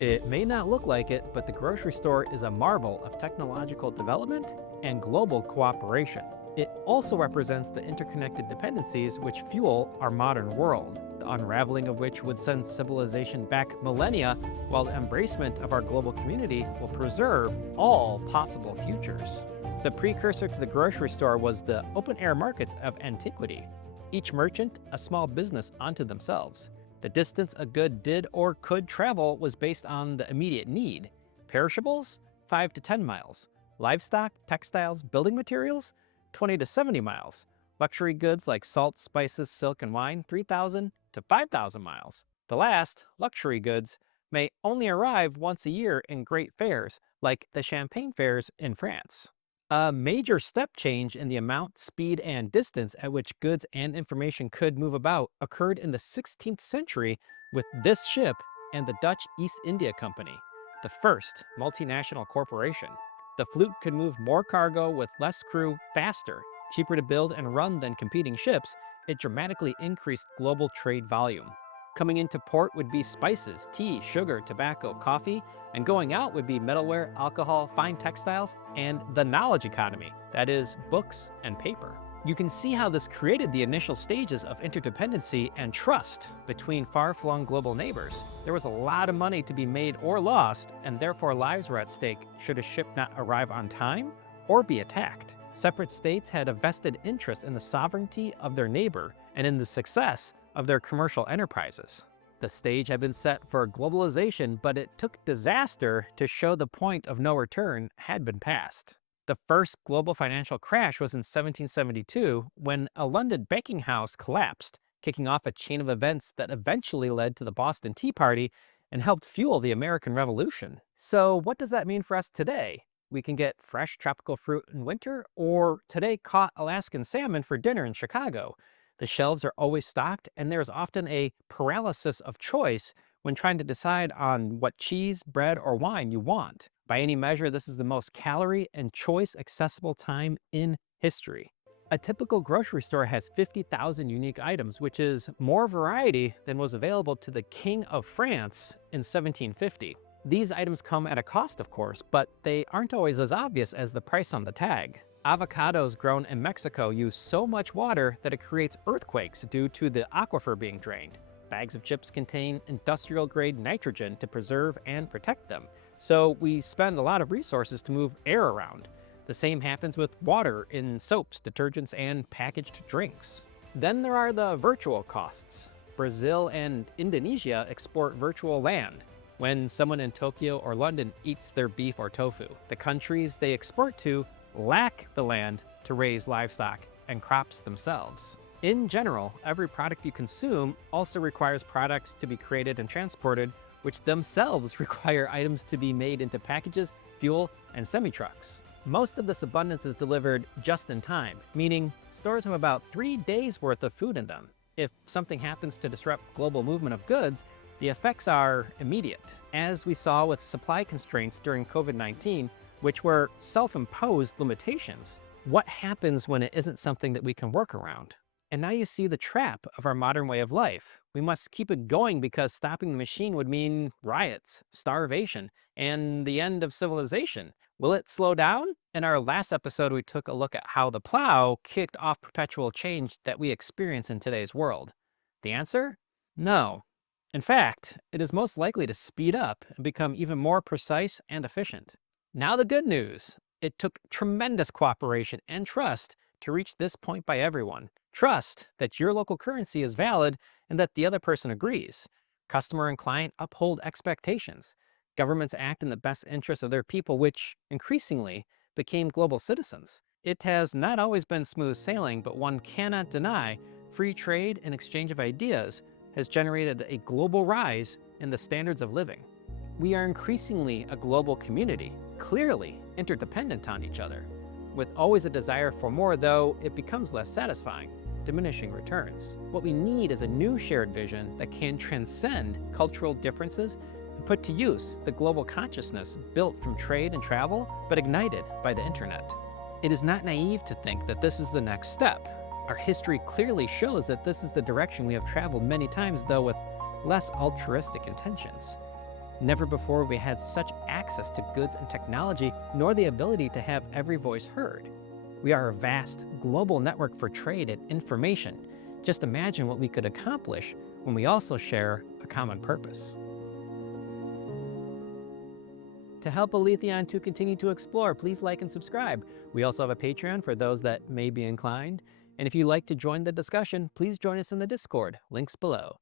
It may not look like it, but the grocery store is a marvel of technological development and global cooperation. It also represents the interconnected dependencies which fuel our modern world, the unraveling of which would send civilization back millennia, while the embracement of our global community will preserve all possible futures. The precursor to the grocery store was the open-air markets of antiquity, each merchant a small business unto themselves. The distance a good did or could travel was based on the immediate need. Perishables, 5 to 10 miles. Livestock, textiles, building materials, 20 to 70 miles. Luxury goods like salt, spices, silk, and wine, 3,000 to 5,000 miles. The last, luxury goods, may only arrive once a year in great fairs, like the Champagne fairs in France. A major step change in the amount, speed, and distance at which goods and information could move about occurred in the 16th century with this ship and the Dutch East India Company, the first multinational corporation. The fleet could move more cargo with less crew faster, cheaper to build and run than competing ships. It dramatically increased global trade volume. Coming into port would be spices, tea, sugar, tobacco, coffee, and going out would be metalware, alcohol, fine textiles, and the knowledge economy, that is, books and paper. You can see how this created the initial stages of interdependency and trust between far-flung global neighbors. There was a lot of money to be made or lost, and therefore lives were at stake should a ship not arrive on time or be attacked. Separate states had a vested interest in the sovereignty of their neighbor and in the success of their commercial enterprises. The stage had been set for globalization, but it took disaster to show the point of no return had been passed. The first global financial crash was in 1772 when a London banking house collapsed, kicking off a chain of events that eventually led to the Boston Tea Party and helped fuel the American Revolution. So what does that mean for us today? We can get fresh tropical fruit in winter, or today caught Alaskan salmon for dinner in Chicago. The shelves are always stocked, and there's often a paralysis of choice when trying to decide on what cheese, bread, or wine you want. By any measure, this is the most calorie and choice accessible time in history. A typical grocery store has 50,000 unique items, which is more variety than was available to the King of France in 1750. These items come at a cost, of course, but they aren't always as obvious as the price on the tag. Avocados grown in Mexico use so much water that it creates earthquakes due to the aquifer being drained. Bags of chips contain industrial-grade nitrogen to preserve and protect them, so we spend a lot of resources to move air around. The same happens with water in soaps, detergents, and packaged drinks. Then there are the virtual costs. Brazil and Indonesia export virtual land. When someone in Tokyo or London eats their beef or tofu, the countries they export to lack the land to raise livestock and crops themselves. In general, every product you consume also requires products to be created and transported, which themselves require items to be made into packages, fuel, and semi-trucks. Most of this abundance is delivered just in time, meaning stores have about 3 days worth of food in them. If something happens to disrupt global movement of goods, the effects are immediate, as we saw with supply constraints during COVID-19, which were self-imposed limitations. What happens when it isn't something that we can work around? And now you see the trap of our modern way of life. We must keep it going because stopping the machine would mean riots, starvation, and the end of civilization. Will it slow down? In our last episode, we took a look at how the plow kicked off perpetual change that we experience in today's world. The answer? No. In fact, it is most likely to speed up and become even more precise and efficient. Now the good news. It took tremendous cooperation and trust to reach this point by everyone. Trust that your local currency is valid and that the other person agrees. Customer and client uphold expectations. Governments act in the best interest of their people, which increasingly became global citizens. It has not always been smooth sailing, but one cannot deny free trade and exchange of ideas has generated a global rise in the standards of living. We are increasingly a global community, clearly interdependent on each other. With always a desire for more, though, it becomes less satisfying, diminishing returns. What we need is a new shared vision that can transcend cultural differences and put to use the global consciousness built from trade and travel, but ignited by the internet. It is not naive to think that this is the next step. Our history clearly shows that this is the direction we have traveled many times, though with less altruistic intentions. Never before have we had such access to goods and technology, nor the ability to have every voice heard. We are a vast, global network for trade and information. Just imagine what we could accomplish when we also share a common purpose. To help Aletheion to continue to explore, please like and subscribe. We also have a Patreon for those that may be inclined. And if you'd like to join the discussion, please join us in the Discord. Links below.